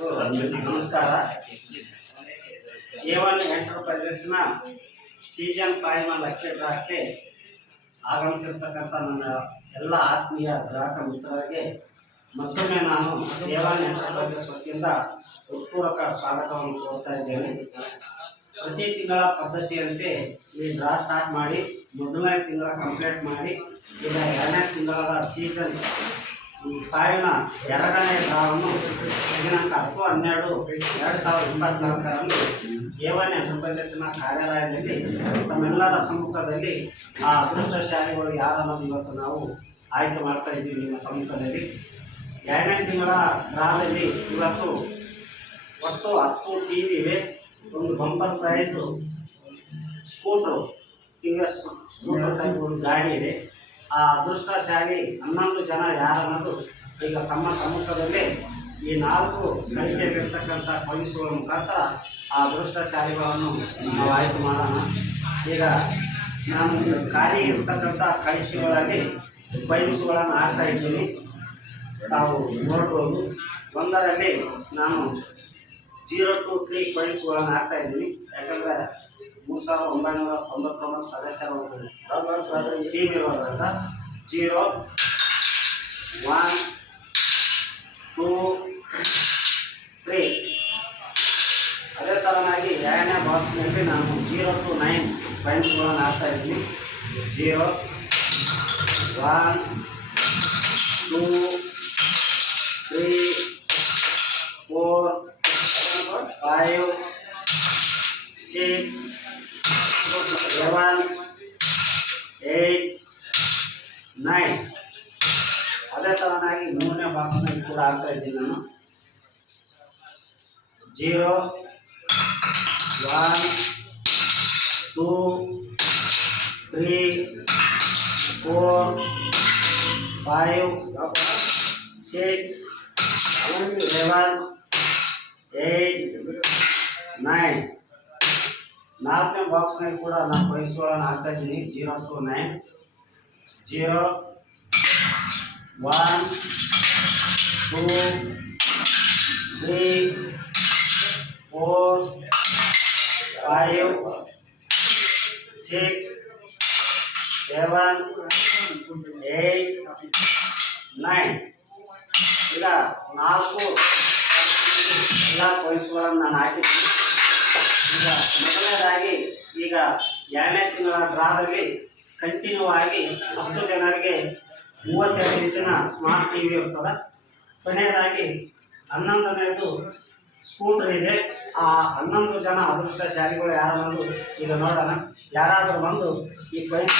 ನಮಸ್ಕಾರ. A1 ಎಂಟರ್ಪ್ರೈಸಸ್ನ season 5ನ lucky ಡ್ರಾಕ್ಕೆ ಆಗಮಿಸಿರ್ತಕ್ಕಂಥ ನನ್ನ ಎಲ್ಲ ಆತ್ಮೀಯ ಗ್ರಾಹಕ ಮಿತ್ರರಿಗೆ ಮತ್ತೊಮ್ಮೆ ನಾನು A1 ಎಂಟರ್ಪ್ರೈಸಸ್ ವತಿಯಿಂದ ಹೃತ್ಪೂರ್ವಕ ಸ್ವಾಗತವನ್ನು ಕೋರ್ತಾ ಇದ್ದೇನೆ. ಪ್ರತಿ ತಿಂಗಳ ಪದ್ಧತಿಯಂತೆ ಈ ಡ್ರಾ ಸ್ಟಾರ್ಟ್ ಮಾಡಿ ಮೊದಲನೇ ತಿಂಗಳ ಕಂಪ್ಲೀಟ್ ಮಾಡಿ ಈಗ ಎರಡನೇ ತಿಂಗಳ ಸೀಸನ್ 5ನ ಎರಡನೇ ಡ್ರಾವನ್ನು ದಿನಾಂಕ 10/12/2024ರಂದು A1 ಎಂಟರ್ಪ್ರೈಸಸ್ನ ಕಾರ್ಯಾಲಯದಲ್ಲಿ ತಮ್ಮೆಲ್ಲರ ಸಮ್ಮುಖದಲ್ಲಿ ಆ ಅದೃಷ್ಟಶಾಲಿಗಳು ಯಾರನ್ನೋದು ಇವತ್ತು ನಾವು ಆಯ್ಕೆ ಮಾಡ್ತಾ ಇದ್ದೀವಿ. ನಿಮ್ಮ ಸಮ್ಮುಖದಲ್ಲಿ ಎರಡನೇ ತಿಂಗಳ ಡ್ರಾದಲ್ಲಿ ಇವತ್ತು ಒಟ್ಟು 10 TV ಇವೆ. ಒಂದು bumper price scooter, scooter type ಒಂದು ಗಾಡಿ ಇದೆ. ಆ ಅದೃಷ್ಟಶಾಲಿ 11 ಜನ ಯಾರನ್ನೋದು ಈಗ ತಮ್ಮ ಸಮ್ಮುಖದಲ್ಲೇ ಈ 4 ಕಳಿಸಿರ್ತಕ್ಕಂಥ ಪೊಲೀಸುಗಳ ಮುಖಾಂತರ ಆ ಅದೃಷ್ಟಶಾಲಿಗಳನ್ನು ನಾವು ಆಯ್ಕೆ ಮಾಡೋಣ. ಈಗ ನಾನು ಖಾಲಿ ಇರ್ತಕ್ಕಂಥ ಕಳಿಸಿಗಳಲ್ಲಿ ಪೈಲ್ಸುಗಳನ್ನು ಹಾಕ್ತಾ ಇದ್ದೀನಿ, ತಾವು ನೋಡ್ಬೋದು. ಒಂದರಲ್ಲಿ ನಾನು 0 to 3 ಪೈಲ್ಸ್ಗಳನ್ನು ಹಾಕ್ತಾ ಇದ್ದೀನಿ. ಯಾಕಂದರೆ 3999 ಸದಸ್ಯರು ಟೀಮ್ ಇರೋದ್ರಿಂದ 0, 1, 2, 3. ಅದೇ ಥರನಾಗಿ ಎರಡನೇ ಬಾಕ್ಸ್ನಲ್ಲಿ ನಾನು 0 to 9 ಪಾಯಿಂಟ್ಸ್ಗಳನ್ನು ಹಾಕ್ತಾ ಇದ್ದೀನಿ. 0, 1, 2, 3, 4, 5, 6, 7, 8, 9. ಅದೇ ಥರನಾಗಿ ಮೂರನೇ ಬಾಕ್ಸ್ನಲ್ಲಿ ಕೂಡ ಹಾಕ್ತಾ ಇದ್ದೀನಿ ನಾನು. 0, 1, 2, 3, 4, 5, 6, 7, 8, 9. ನಾಲ್ಕನೇ ಬಾಕ್ಸ್ನಲ್ಲಿ ಕೂಡ ನಾನು ಪೈಲ್ಸ್ಗಳನ್ನು ಹಾಕ್ತಾ ಇದ್ದೀನಿ. 0 to 9. 0, 1, 2, 3, 4, 5, 6, 7, 8, 9. ಈಗ 4 ಎಲ್ಲ ಪೈಲ್ಸ್ಗಳನ್ನು ನಾನು ಹಾಕಿದ್ದೀನಿ. ಈಗ ಮೊದಲನೇದಾಗಿ ಈಗ ಎರಡನೇ ತಿಂಗಳ ಡ್ರಾದಲ್ಲಿ ಕಂಟಿನ್ಯೂ ಆಗಿ 10 ಜನರಿಗೆ 32 ಇಂಚಿನ ಸ್ಮಾರ್ಟ್ TV ಇರ್ತದೆ. ಕೊನೆಯದಾಗಿ 11ನೇದು ಸ್ಕೂಟರ್ ಇದೆ. ಆ 11 ಜನ ಅದೃಷ್ಟಶಾಲಿಗಳು ಯಾರನ್ನೋದು ಈಗ ನೋಡೋಣ. ಯಾರಾದರೂ ಬಂದು ಈ ಪ್ರೈಸ್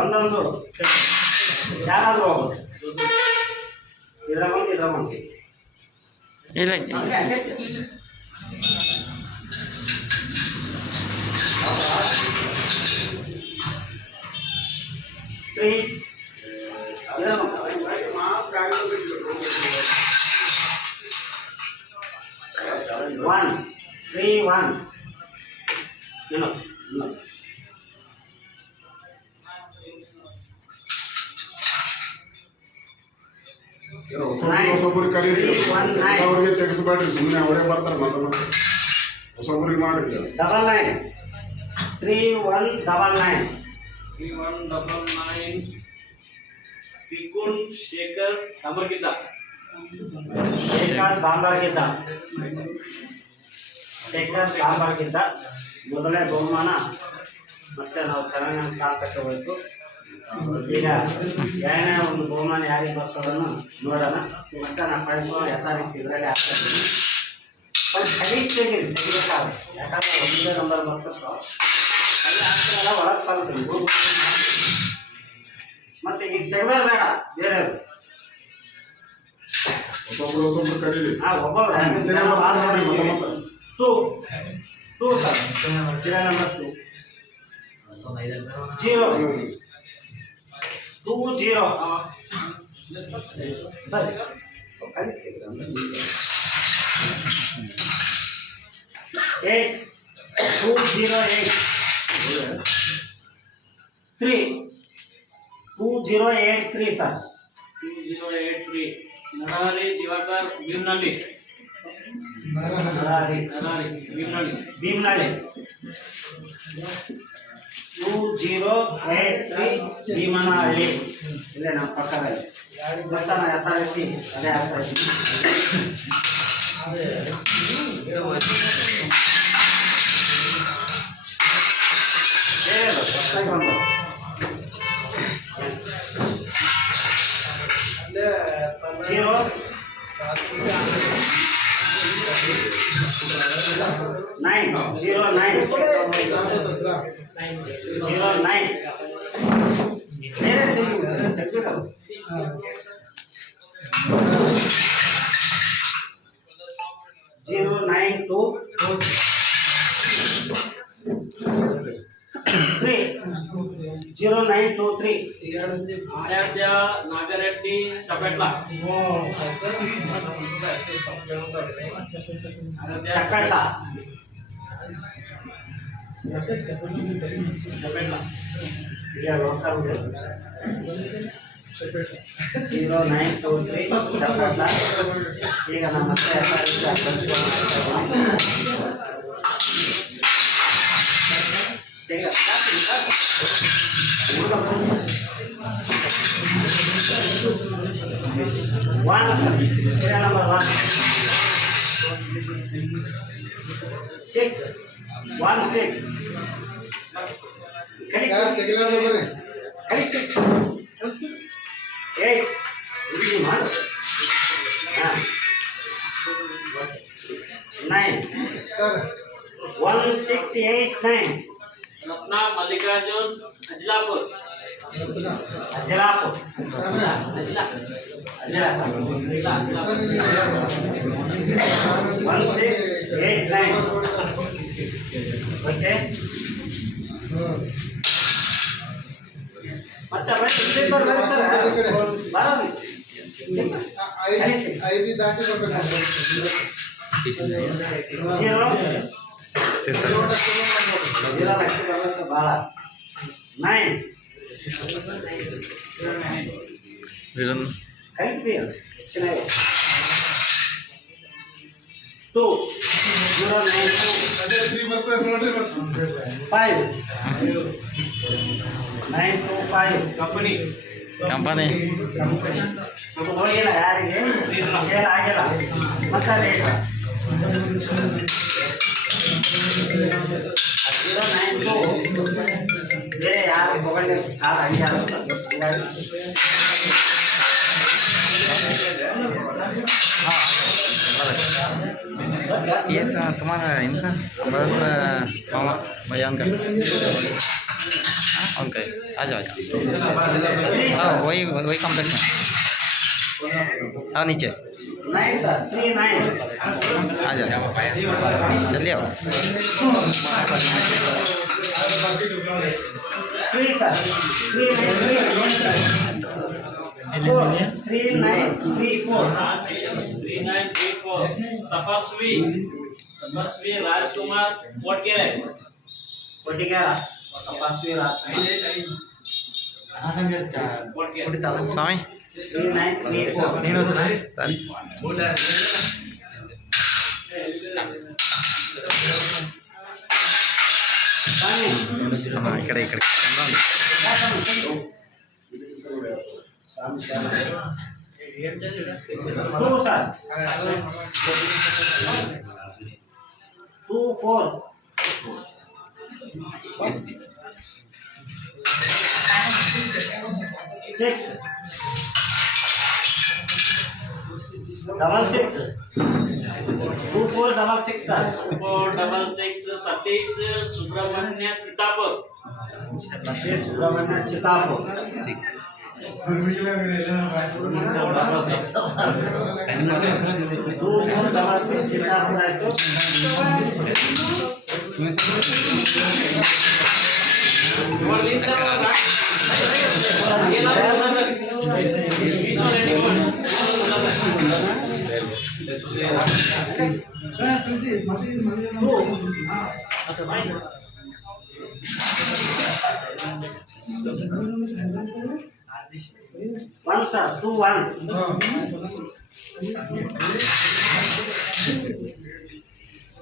ಒಂದೊಂದು ಯಾರಾದರೂ ಹೋಗೋದು ಇದರ ಬಂದು ಇಲ್ಲ 3 1 3 1 no ಹೊಸೊಬ್ಬರಿಗೆ ಕರೀರಿ, ಅವ್ರಿಗೆ ತೆಗೆಸಬೇಡ್ರಿ, ಸುಮ್ಮನೆ ಅವರೇ ಬರ್ತಾರೆ. ಹೊಸೊಬ್ಬರಿಗೆ ಮಾಡಿ 99 3199 3199 ಪಿಕುನ್ ಶೇಖರ್ ಬಾಂಬರ್ಗಿದ್ದ ಮೊದಲನೇ ಬಹುಮಾನ. ಮತ್ತೆ ನಾವು ಚೆನ್ನಾಗಿ ಕಾಲ್ಕಕ್ಕೆ ಹೋಯ್ತು. ಈಗ ಎರಡನೇ ಒಂದು ಬಹುಮಾನ ಯಾರಿಗೆ ಬರ್ತದನ್ನು ನೋಡೋಣ. ಮತ್ತೆ ನಾನು ಕಳಿಸುವ ಯಥಾರೀತಿ ಇದರಲ್ಲಿ ಆಗ್ತಾ ಇದ್ದೀನಿ. ತೆಗಿಬೇಕಾದ್ರೆ ಯಾಕಂದರೆ ಒಂದೇ ನಂಬರ್ ಬರ್ತಿತ್ತು ಅಲ್ಲಿ ಆಗ್ತಿರಲ್ಲ, ಒಳಗೆ ಸ್ವಲ್ಪ ನೀವು ಮತ್ತೆ ಈಗ ತೆಗೆದ್ರೆ ಬೇಡ ಬೇರೆ ಹೊಸೊಬ್ರು ಕರೀರಿ. ಒಬ್ಬರು 2 ಸರ್, ಸೀರಿಯಲ್ ನಂಬರ್ 2 0 2 0 ಸರಿ 8 208 3 2083 ಸರ್. 2083 ನರಹರಿ ದಿವಾಕರ್ ಭೀಮ್ನಳ್ಳಿ. ನರಾರಿ ನರಾರಿ ಭೀಮ್ನಳ್ಳಿ. ಭೀಮ್ನಳ್ಳಿ 2083 ಭೀಮನಹಳ್ಳಿ. ಇಲ್ಲೇ ನಮ್ಮ ಪಕ್ಕದಲ್ಲಿ ಗೊತ್ತಾ, ನಾ ಯಥಾ ವ್ಯಕ್ತಿ ಅದೇ ಆಗ್ತಾ ಇದ್ದೀನಿ. ಹೊಸ್ದಾಗಿ ಬಂದು 0923 ಆರಾಧ್ಯ ನಾಗರೆಡ್ಡಿ ಸಪೆಟ್ಲ. ಚಕ್ಕಟ್ಟ ಸಪೆಟ್ಲ. 0923 ಚಕ್ಕಟ್ಟ. ಈಗ ನಾನು ಮತ್ತೆ one, serial number 1, 6, 1, 6. Eight. 9. 1689. Ratna Mallikarjun अजलापुर. अजलापुर 1689. Okay ಮತ್ತೆ ಬನ್ನಿ ಬರ್ತಾರೆ ಸರ್ ಬರೋದು ಐದು ದಾಟಿ ಭಾಳ 9 ಕೈತ್ರಿ ಚೆನ್ನಾಗಿ 2 5 925 कंपनी ಹೋಗಿಲ್ಲ ಯಾರಿಗೆ ಸೇಲ್ ಆಗಿಲ್ಲ ಮತ್ತೆ ರೇಟ್ 092 ಬೇರೆ ಯಾರು ತಗೊಂಡು ಕಾಲ ಹಂಗೆ ये तुम्हारा इनका बस मामा बयान का ओके आ जाओ हाँ वही कॉम्प्लेक्स में हाँ नीचे 9 सर 39 आ जाओ जल्दी आओ 3 सर 3934 तपस्वी राजकुमार कोटकेरे ಒಟ್ಟಿಗೆ ತಪಸ್ವಿ ರಾಜಕುಮಾರ್ स्वामी 3934 तारी हाँ इकड़े इकड़े two sir 24 6 66 2466 sir 466 Satish Subramanya Chitapur Satish Subramanya Chitapur 2466 Chitapur आಯಿತು One sir, 21.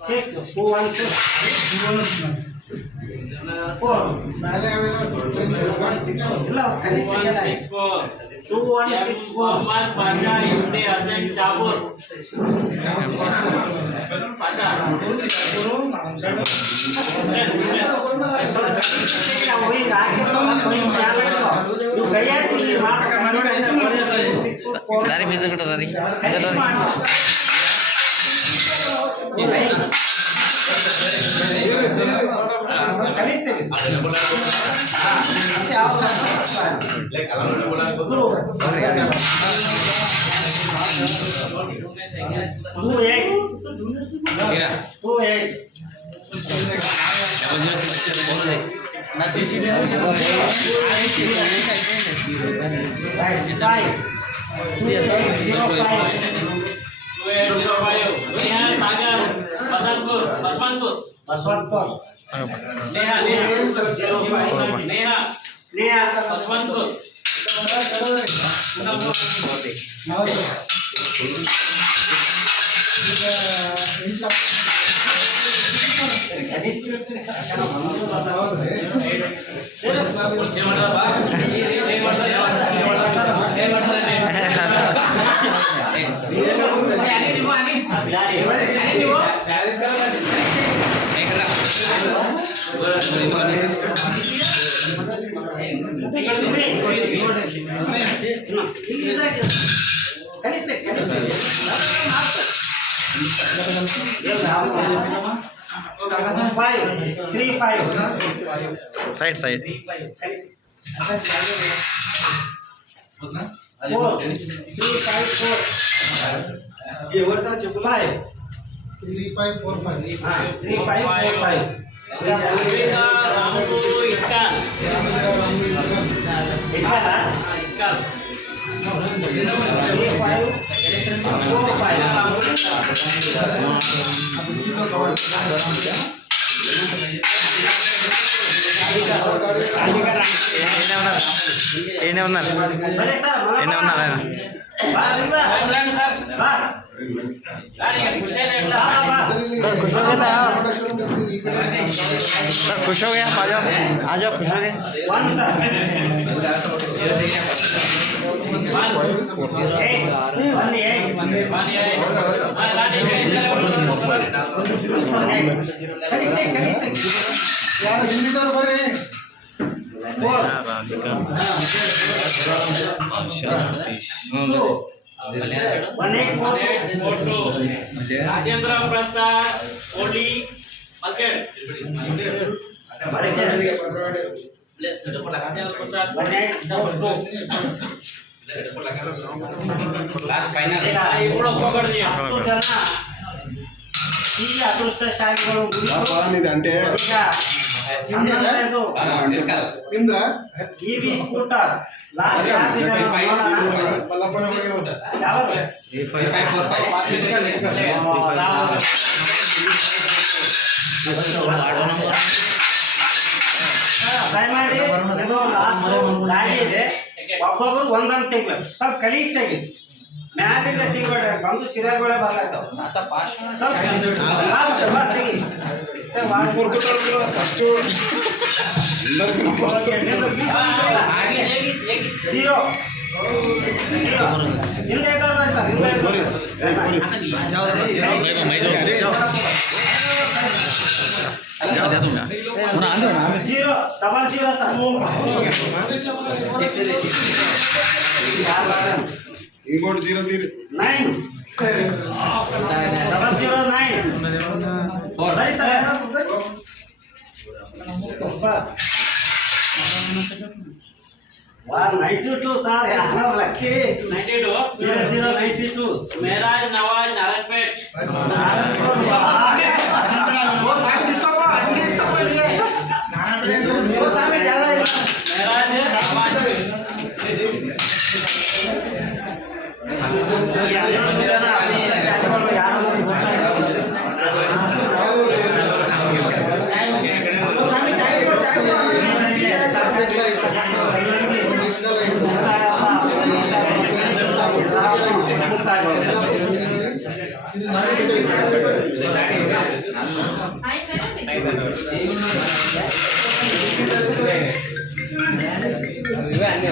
6 216 4 ಇಲ್ಲ 2164 2164 Muhammad Pasha MD Hasan Shabur Pasha ನೀವು ಕೈ ಹಾಕಿ ದಾರಿ ಬೀಜ ಕಟ್ಟ ದಾರಿ Neha Sagar Baswanpur ಬಸವಂತಪುರ Neha ಸ್ನೇಹ Baswanpur side side Alvida Ramguru Ikan ಏನೇ ಉన్నారు ಏನೇ ಉన్నారు ఆయన सर खुश हो गया था सर खुश हो गया आ जाओ खुश हो गए राजेंद्र प्रसाद ओली मलकेड राजेंद्र प्रसाद ఇప్పుడు ఒక్కొక్కటి ಈ ಅದೃಷ್ಟಶಾಲಿಗಳು ఇది అంటే ನಿಮ್ದ್ರ ಟಿವಿ ಸ್ಕೂಟರ್ ಲಾಸ್ಟ್ ದಯಮಾಡಿ ಇದು ಲಾಸ್ಟ್ ಗಾಡಿ ಇದೆ ಒಬ್ಬೊಬ್ರು ಒಂದೊಂದು ತೆಗ್ಬೇಕು ಸ್ವಲ್ಪ ಕಲೀಸ್ ತೆಗಿ ಮ್ಯಾಲಿಂದ ತೆಗಿಬೇಡ ಬಂದು ಸಿರಾಗಳು ಬರ್ಲಾಯ್ತಾವ ಸ್ವಲ್ಪ ತೆಗಿ ಜೀರೋ ಹಿಂದೆ ಇದ್ದಾರೆ sir zero double zero sir ఇంకోటి 09 ಡಬಲ್ ಜೀರೋ 9 ಸರ್ 92 सर यार लकी 92 0092 मेराज नवाज नारायणपेट वो फाइल किसको को अन्य सबको लिए वो सामने जा रहा है मेराज नवाज ఇవే అన్నీ